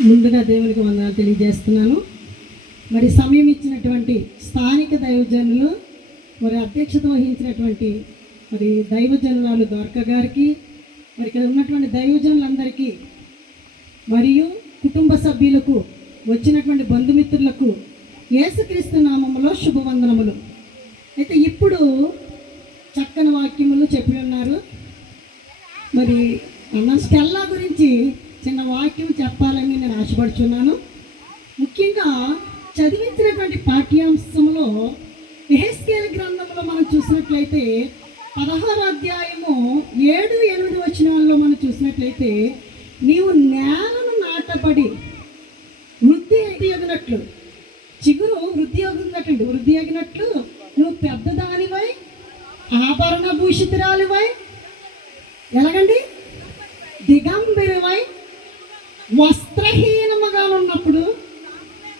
ముందుగా దేవునికి వందనాలు తెలియజేస్తున్నాను. మరి సమయం ఇచ్చినటువంటి స్థానిక దైవజనులు మరి అధ్యక్షత వహించినటువంటి మరి దైవజనురాలు ద్వారక గారికి మరి ఇక్కడ ఉన్నటువంటి దైవజనులందరికీ మరియు కుటుంబ సభ్యులకు వచ్చినటువంటి బంధుమిత్రులకు యేసుక్రీస్తు నామములో శుభవందనములు. అయితే ఇప్పుడు చక్కని వాక్యములు చెప్పి ఉన్నారు. మరి అన్న స్టెల్లా గురించి చిన్న వాక్యం చెప్పాలని నేను ఆశపడుచున్నాను. ముఖ్యంగా చదివించినటువంటి పాఠ్యాంశంలో ఎహెస్కేల్ గ్రంథంలో మనం చూసినట్లయితే పదహారు అధ్యాయము ఏడు ఎనిమిది వచనాల్లో మనం చూసినట్లయితే నీవు నేలను నాటబడి వృద్ధి ఎగినట్లు చిగురు వృద్ధి అగినట్లు వృద్ధి అగినట్లు నువ్వు పెద్దదానివై ఆభరణ భూషితురాలివై ఎలాగండి? దిగంబరివై వస్త్రహీనముగా ఉన్నప్పుడు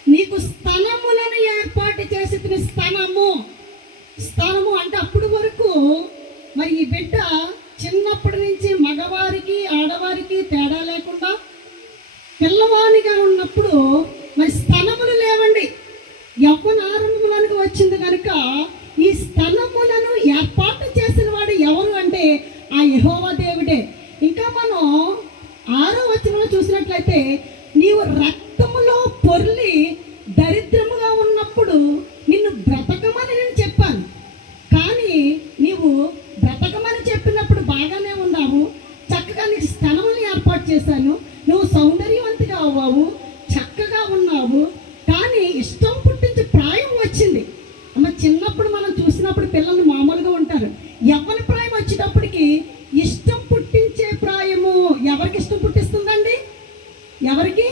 నీకు స్థలములను ఏర్పాటు చేసి స్థలము స్థలము అంటే అప్పుడు వరకు మరి ఈ బిడ్డ చిన్నప్పటి నుంచి మగవారికి ఆడవారికి తేడా లేకుండా పిల్లవానిగా ఉన్న మరి స్థనములు లేవండి యవ్వనారంభములకు వచ్చింది కనుక ఈ స్థనములను ఏర్పాటు చేసిన వాడు ఎవరు అంటే ఆ యెహోవా దేవుడే ఇంకా మనం ఆరో వచనంలో చూసినట్లయితే నీవు రక్తములో పొర్లి దరిద్రముగా ఉన్నప్పుడు నిన్ను బ్రతకమని నేను చెప్పాను కానీ నీవు బ్రతకమని చెప్పినప్పుడు బాగానే ఉన్నావు చక్కగా నీకు స్థలములను ఏర్పాటు చేశాను. నువ్వు సౌందర్యవంతిగా అవ్వావు చక్కగా ఉన్నావు. కానీ ఇష్టం పుట్టించి ప్రాయం వచ్చింది. అమ్మ చిన్నప్పుడు మనం చూసినప్పుడు పిల్లలు మామూలుగా ఉంటారు. ఎవరి ప్రాయం వచ్చేటప్పటికి ఇష్టం పుట్టించే ప్రాయము ఎవరికి ఇష్టం పుట్టిస్తుందండి? ఎవరికి?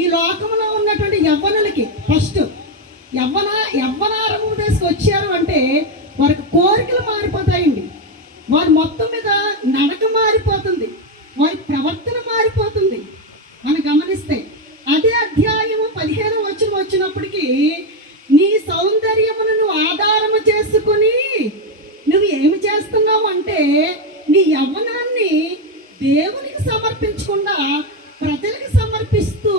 ఈ లోకంలో ఉన్నటువంటి యవ్వనులకి. ఫస్ట్ యవ్వన యవ్వనారంభం దశకు వచ్చారు అంటే వారికి కోరికలు మారిపోతాయండి. వారి మొత్తం మీద నడక మారిపోతుంది. వారి ప్రవర్తన మారిపోతుంది. మనం గమనిస్తే అదే అధ్యాయము పదిహేను వచ్చిన వచ్చినప్పటికీ నీ సౌందర్యమును నువ్వు ఆధారము చేసుకుని నువ్వు ఏమి చేస్తున్నావు అంటే నీ యవ్వనాన్ని దేవునికి సమర్పించకుండా ప్రజలకు సమర్పిస్తూ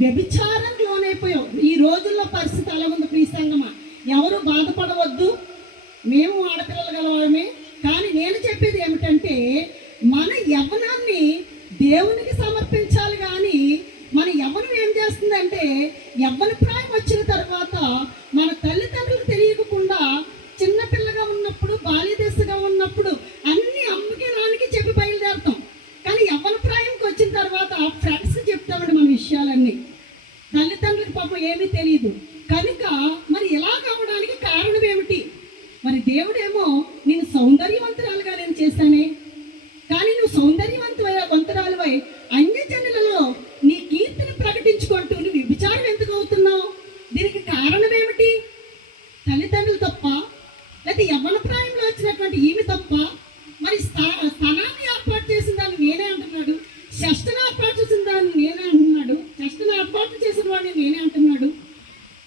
వ్యభిచారం లోనైపోయావు ఈ రోజుల్లో పరిస్థితి అలా ఉంది ప్రీ సంగమా. ఎవరు బాధపడవద్దు. మేము ఆడపిల్లలు గలవాళ్ళమే ఏమిటంటే మన యవ్వనాన్ని దేవునికి సమర్పించాలి కానీ మన యవ్వనం ఏం చేస్తుందంటే యవ్వన ప్రాయం వచ్చిన తర్వాత మన తల్లిదండ్రులకు తెలియకుండా చిన్నపిల్లగా ఉన్నప్పుడు బాల్యదశగా ఉన్నప్పుడు అన్ని అమ్మకి నాన్నకి చెప్పి బయలుదేరుతాం. కానీ యవ్వన ప్రాయంకి వచ్చిన తర్వాత ఫ్రెండ్స్ చెప్తామండి మన విషయాలన్నీ. తల్లిదండ్రులకు పాపం ఏమీ తెలియదు కనుక మరి ఇలా కావడానికి కారణం ఏమిటి? మరి దేవుడేమో నేను సౌందర్యవంతురాలుగా నేను చేశానే? కానీ నువ్వు సౌందర్యవంతమైన వంతరాలువై అన్ని జనులలో నీ కీర్తిని ప్రకటించుకుంటూ నువ్వు విభిచారం ఎందుకు అవుతున్నావు? దీనికి కారణం ఏమిటి? తల్లిదండ్రులు తప్ప లేకపోతే యవ్వన ప్రాయంలో వచ్చినటువంటి ఈమె తప్ప మరి స్థా- స్థానాన్ని ఏర్పాటు చేసిన దాన్ని నేనే అంటున్నాడు షష్ఠను ఏర్పాటు చేసిన దాన్ని నేనే అంటున్నాడు షష్ఠను ఏర్పాటు చేసిన వాడిని నేనే అంటున్నాడు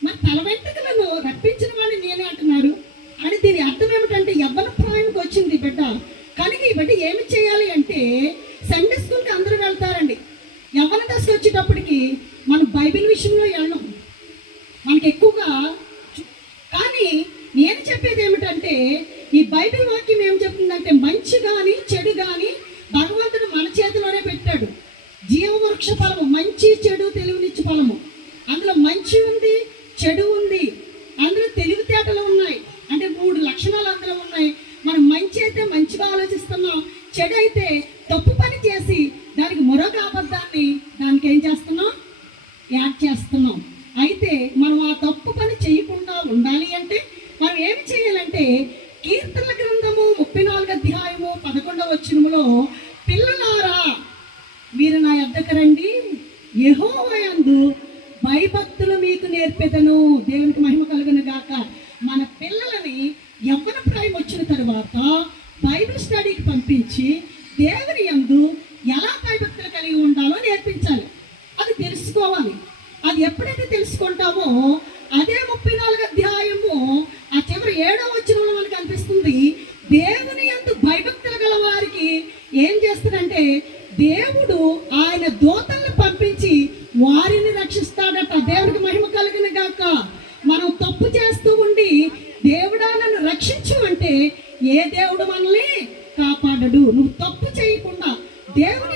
మరి తల వెంట్రుకలను రప్పించిన వాడిని నేనే అంటున్నారు అని దీని అర్థం ఏమిటంటే యవ్వన ప్రాయంకి వచ్చింది ఈ బిడ్డ కనుక ఈ బిడ్డ ఏమి చేయాలి అంటే సండే స్కూల్కి అందరూ వెళ్తారండి యవ్వన దశకు వచ్చేటప్పటికి మనం బైబిల్ విషయంలో వెళ్ళం మనకి కానీ నేను చెప్పేది ఏమిటంటే ఈ బైబిల్ వాక్యం ఏం చెప్తుందంటే మంచి కానీ చెడు కానీ భగవంతుడు మన చేతిలోనే పెట్టాడు. జీవవృక్ష ఫలము మంచి చెడు తెలివినిచ్చు ఫలము. అందులో మంచి ఉంది చెడు ఉంది. అందులో తెలివితేటలు ఉన్నాయి. అంటే మూడు లక్షణాలు అందులో ఉన్నాయి. మనం మంచి అయితే మంచిగా ఆలోచిస్తున్నాం చెడు అయితే తప్పు పని చేసి దానికి మరొక అబద్ధాన్ని బయటికి పంపించి దేవుని ఎందు ఎలా భయభక్తులు కలిగి ఉండాలో నేర్పించాలి. అది తెలుసుకోవాలి. అది ఎప్పుడైతే తెలుసుకుంటామో అదే ముప్పై నాలుగు అధ్యాయము ఆ చివరి ఏడో వచ్చిన మనకు అనిపిస్తుంది దేవుని ఎందు భయభక్తులు గల వారికి ఏం చేస్తాడంటే దేవుడు ఆయన దూతలను పంపించి వారిని రక్షిస్తాడట. దేవుడికి మహిమ కలిగిన గాక. మనం తప్పు చేస్తూ ఉండి దేవుడా నన్ను రక్షించు అంటే ఏ దేవుడు మనల్ని కాపాడడు. నువ్వు తప్పు చేయకుండా దేవుడు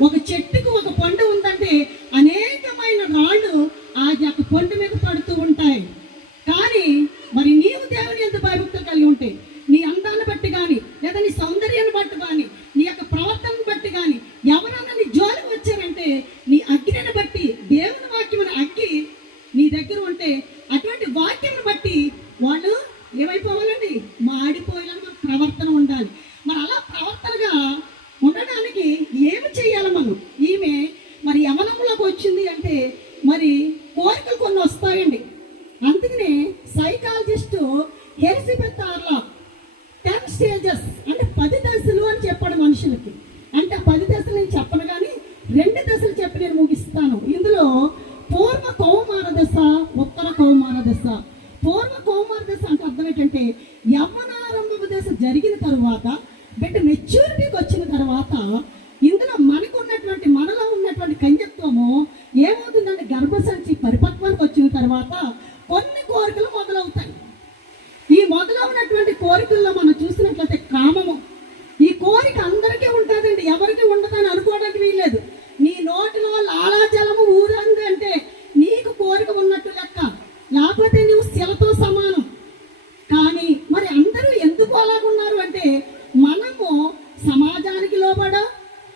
ఒక చెట్టుకు ఒక పండు ఉందంటే అనేకమైన రాళ్ళు ఆ యొక్క పండు మీద పడుతూ ఉంటాయి. కానీ మరి నీవు దేవుని ఎంత భయభక్తులు కలిగి ఉంటే నీ అందాన్ని బట్టి కానీ లేదా నీ సౌందర్యాన్ని బట్టి కానీ నీ యొక్క ప్రవర్తనను బట్టి కానీ ఎవరన్నా నీ జోలికి వచ్చారంటే నీ అగ్నిని బట్టి దేవుని వాక్యం అగ్గి నీ దగ్గర ఉంటే అటువంటి వాక్యం బట్టి వాళ్ళు ఏమైపోవాలండి? మాడిపోయాలని ప్రవర్తన ఉండాలి మరి అలా ప్రవర్తనగా ఉండడానికి ఏమి చేయాలి మనం ఈమె మరి యవనంలోకి వచ్చింది అంటే మరి కోరికలు కొన్ని వస్తాయండి అందుకనే సైకాలజిస్ట్ ఎలిజబెత్ ఆర్లా టెన్ స్టేజెస్ అంటే పది దశలు అని చెప్పాడు మనుషులకి అంటే ఆ పది దశలు నేను చెప్పను కానీ రెండు దశలు చెప్పి నేను ముగిస్తాను ఇందులో పూర్వ కౌమార దశ ఉత్తర కౌమార దశ పూర్వ కౌమార దశ అంటే అర్థం ఏంటంటే యవ్వనారంభ దశ జరిగిన తరువాత బిడ్డ మెచ్యూరిటీకి వచ్చిన తర్వాత ఇందులో మనకు ఉన్నటువంటి మనలో ఉన్నటువంటి కంజత్వము ఏమవుతుందంటే గర్భసంచి పరిపక్వానికి వచ్చిన తర్వాత కొన్ని కోరికలు మొదలవుతాయి. ఈ మొదలవునటువంటి కోరికల్లో మనం చూసినట్లయితే కామము ఈ కోరిక అందరికీ ఉంటుందండి ఎవరికి ఉండదని అనుకోవడానికి వీల్లేదు నీ నోటిలో లాలాజలము ఊరంది అంటే నీకు కోరిక ఉన్నట్టు లెక్క లేకపోతే నువ్వు శిలతో సమానం కానీ మరి అందరూ ఎందుకు అలాగున్నారు అంటే మనము సమాజానికి లోబడో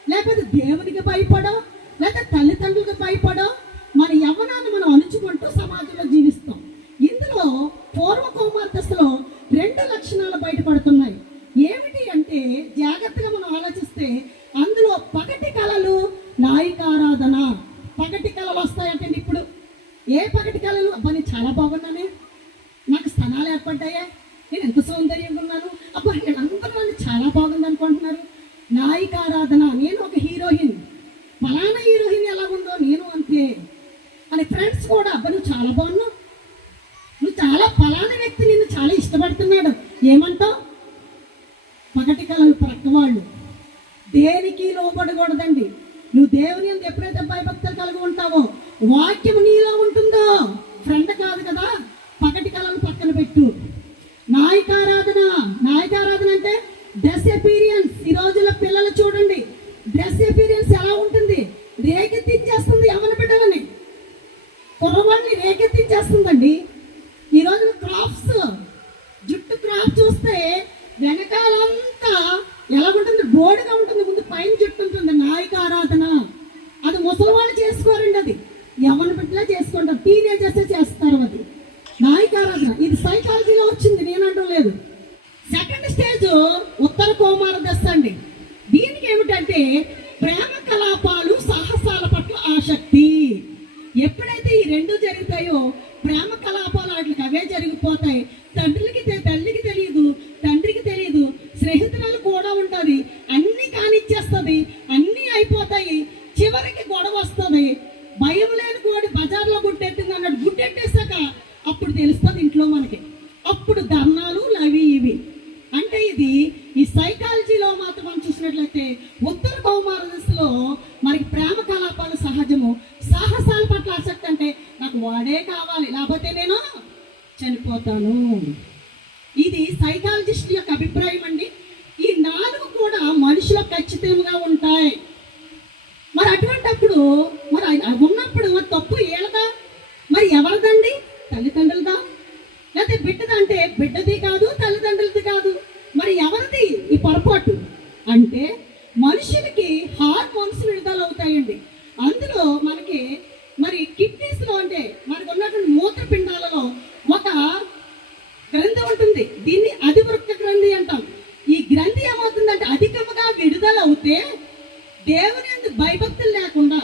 లేకపోతే దేవునికి భయపడో లేకపోతే తల్లిదండ్రులకు భయపడో మన యవ్వనాన్ని మనం అణుచుకుంటూ సమాజంలో జీవిస్తాం ఇందులో పూర్వ కౌమార్తెస్లో రెండు లక్షణాలు బయటపడుతున్నాయి ఏమిటి అంటే జాగ్రత్తగా మనం ఆలోచిస్తే అందులో పగటి కళలు నాయికారాధన. పగటి కళలు వస్తాయంటే ఇప్పుడు. ఏ పగటి కళలు? అబ్బా నేను చాలా బాగున్నానే. నాకు స్థనాలు ఏర్పడ్డాయా. నేను ఎంత సౌందర్యంగా ఉన్నాను. అబ్బా వీళ్ళందరూ నన్ను చాలా బాగుంది అనుకుంటున్నారు. నాయికారాధన. నేను ఒక హీరోయిన్. ఫలానా హీరోయిన్ ఎలాగుందో నేను అంతే. అని ఫ్రెండ్స్ కూడా అబ్బా నువ్వు చాలా బాగున్నావు. నువ్వు చాలా ఫలానా వ్యక్తి. నిన్ను చాలా ఇష్టపడుతున్నాడు. ఏమంటావు పగటి కళలు ప్రక్కవాళ్ళు దేనికి నువ్వు దేవుని ఎప్పుడైతే భయభక్తులు కలిగి ఉంటావో వాక్యం నీలో ఉంటుందో. ఫ్రెండ్ కాదు కదా పగటి కళలు పక్కన పెట్టు. నాయకారాధన నాయకారాధన అంటే డ్రెస్ ఎపీరియన్స్ ఈ రోజుల్లో పిల్లలు చూడండి డ్రెస్ ఎపీరియన్స్ ఎలా ఉంటుంది? రేకెత్తించేస్తుంది యమన బిడ్డలని? కుర్రవాడిని రేకెత్తించేస్తుందండి ఈ రోజు క్రాఫ్ట్స్ జుట్టు క్రాఫ్ట్ చూస్తే వెనకాలంతా ఎలాగుంటుంది బోర్డుగా ఉంటుంది ముందు పైన జుట్టు ఉంటుంది నాయక ఆరాధన అది ముసలి వాళ్ళు చేసుకోరండి అది యవన బిడ్డలే చేసుకుంటారు టీనేజర్స్ చేస్తారు అది నాయక ఆరాధన ఇది సైకాలజీలో వచ్చింది నేను అంటం లేదు సెకండ్ స్టేజ్ ఉత్తర కోమార దశ అండి దీనికి ఏమిటంటే ప్రేమ కలాపాలు సాహసాల పట్ల ఆసక్తి. ఎప్పుడైతే ఈ రెండు జరుగుతాయో ప్రేమ కలాపాలు వాటికి అవే జరిగిపోతాయి. తండ్రికి తె- తల్లికి తెలియదు తండ్రికి తెలియదు స్నేహితురాలు కూడా ఉంటుంది అన్ని కానిచ్చేస్తుంది అన్నీ అయిపోతాయి చివరికి గొడవ వస్తుంది భయం లేని కోడి బజార్లో గుట్టెట్టింది అన్నాడు గుట్టెట్టేశాక అప్పుడు తెలుస్తుంది ఇంట్లో మనకి అప్పుడు ధర్నాలు అవి ఇవి అంటే ఇది ఈ సైకాలజీలో మాత్రం మనం చూసినట్లయితే ఉత్తర కౌమార దశలో మనకి ప్రేమ కలాపాలు సహజము. సాహసాల పట్ల ఆసక్తి అంటే నాకు వాడే కావాలి లేకపోతే నేను చనిపోతాను. ఇది సైకాలజిస్ట్ యొక్క అభిప్రాయం అండి. ఈ నాలుగు కూడా మనిషిలో ఖచ్చితంగా ఉంటాయి. మరి అటువంటప్పుడు మరి ఉన్నప్పుడు మరి తప్పు ఏలదా? మరి ఎవరిదండి? తల్లిదండ్రులదా? లేకపోతే బిడ్డది అంటే బిడ్డది కాదు తల్లిదండ్రులది కాదు. మరి ఎవరిది? ఈ పొరపాటు. అంటే మనుషులకి హార్మోన్స్ విడుదల అవుతాయండి అందులో మనకి మరి కిడ్నీస్లో అంటే మనకు ఉన్నటువంటి మూత్రపిండాలలో ఒక గ్రంథి ఉంటుంది. దీన్ని అధివృత్త గ్రంథి అంటాం. ఈ గ్రంథి ఏమవుతుందంటే అధికముగా విడుదల అవుతే దేవుని యందు భయభక్తులు లేకుండా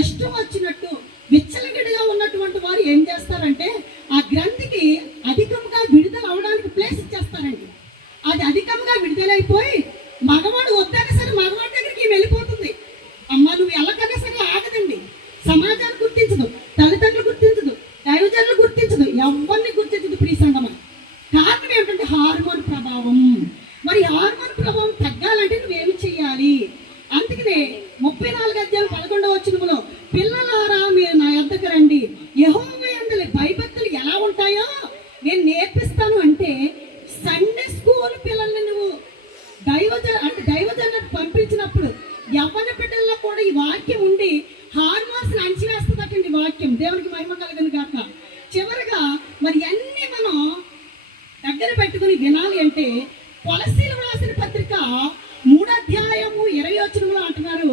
ఇష్టం వచ్చినట్టు విచ్చలవిడిగా ఉన్నటువంటి వారు ఏం చేస్తారంటే ఆ గ్రంథికి అధికంగా విడుదల అవడానికి ప్లేస్ ఇచ్చేస్తారండి అది అధికంగా విడుదలైపోయి మగవాడు వద్దనే సరే మగవాడి దగ్గరికి ఈమె వెళ్ళిపోతుంది అమ్మ నువ్వు ఎల్లకన్నా సరే ఆగదండి సమాజాన్ని గుర్తించదు తల్లిదండ్రులు గుర్తించదు దైవజనులు గుర్తించదు ఎవరిని గుర్తించదు ప్రియ సంగమ కారణం ఏమిటంటే హార్మోన్ ప్రభావం మరి హార్మోన్ ప్రభావం తగ్గాలంటే నువ్వేమి చేయాలి అందుకనే ముప్పై నాలుగు అధ్యాయం పదకొండవ వచనములో పిల్లలారా మీరు నా యొద్దకు రండి యెహోవా యందలి భయభక్తులు ఎలా ఉంటాయో నేను నేర్పిస్తాను అంటే సండే స్కూల్ పిల్లల్ని నువ్వు దైవజ అంటే దైవజనులకు పంపించినప్పుడు యవ్వన బిడ్డల్లో కూడా ఈ వాక్యం ఉండి హార్మోన్స్ అణిచివేస్తుందటండి ఈ వాక్యం దేవునికి మహిమ కలగను గాక చివరగా మరి అన్ని మనం దగ్గర పెట్టుకుని వినాలి అంటే కొలసీలు రాసిన పత్రిక మూడధ్యాయము ఇరవై వచనంలో అంటున్నారు.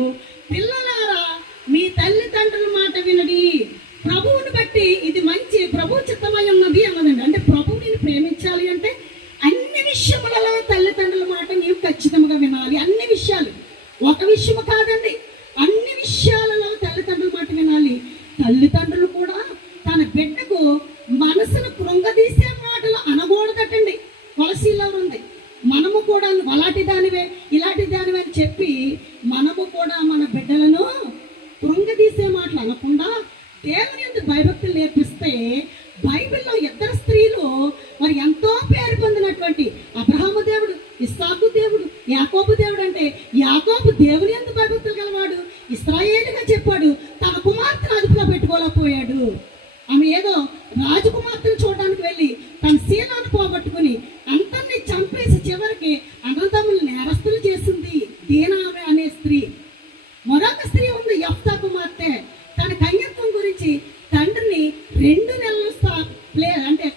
పిల్లలారా మీ తల్లిదండ్రుల మాట వినడి. ప్రభువుని బట్టి ఇది మంచి ప్రభు చిత్తమై ఉన్నది అన్నదండి. అంటే ప్రభు నేను ప్రేమించాలి అంటే అన్ని విషయములలో తల్లిదండ్రుల మాట నీవు ఖచ్చితంగా వినాలి. అన్ని విషయాలు. ఒక విషయము కాదండి. అన్ని విషయాలలో తల్లిదండ్రుల మాట వినాలి. తల్లిదండ్రులు కూడా తన బిడ్డకు మనసును కృంగదీసే మాటలు అనకూడదటండి కొలసీలో ఉంది మనము కూడా నువ్వు అలాంటి దానివే ఇలాంటి దానివే అని చెప్పి మనము కూడా మన బిడ్డలను కృంగదీసే మాటలు అనకుండా దేవుని ఎందుకు భయభక్తులు నేర్పిస్తే బైబిల్లో ఇద్దరు స్త్రీలు మరి ఎంతో పేరు పొందినటువంటి అబ్రహాము దేవుడు ఇస్సాకు దేవుడు చెప్పాడంటే యాకోబు దేవుని ఎందుకు భయభక్తులు గలవాడు. ఇస్రాయేలుగా చెప్పాడు తన కుమార్తెను అదుపులో పెట్టుకోలేకపోయాడు ఆమె ఏదో రాజకుమార్తెను చూడడానికి వెళ్ళి తన శీలాన్ని పోగొట్టుకుని అంతర్ని చంపేసి చివరికి అనంతములు నేరస్తులు చేసింది దీనామె అనే స్త్రీ. మరొక స్త్రీ ఉంది యఫ్తా కుమార్తె తన కన్యత్వం గురించి తండ్రిని రెండు నెలలు స- ప్లే అంటే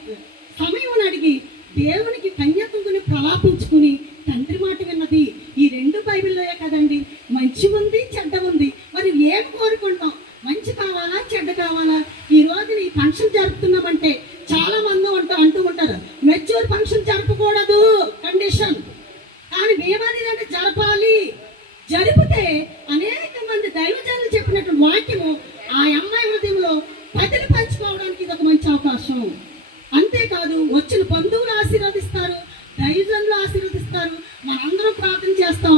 సమయం అడిగి దేవునికి కన్యత్వం గురించి ప్రలాపించుకుని తండ్రి మాట విన్నది ఈ రెండు బైబిల్లోయే కదండి మంచి ఉంది చెడ్డ ఉంది మరి ఏం కోరుకుంటాం మంచి కావాలా చెడ్డ కావాలా ఈ రోజు ఈ ఫంక్షన్ జరుపుతున్నామంటే చాలా మంది అంటూ అంటూ ఉంటారు మెచ్యూర్ ఫంక్షన్ జరపకూడదు కండిషన్ కానీ మేమనేది అంటే జరపాలి జరిపితే అనేక మంది దైవజనులు చెప్పినట్టు వాక్యము ఆ అమ్మాయి హృదయంలో ప్రజలు పంచుకోవడానికి ఇది ఒక మంచి అవకాశం. అంతేకాదు వచ్చిన బంధువులు ఆశీర్వదిస్తారు దైవజనులు ఆశీర్వదిస్తారు మనందరం ప్రార్థన చేస్తాం.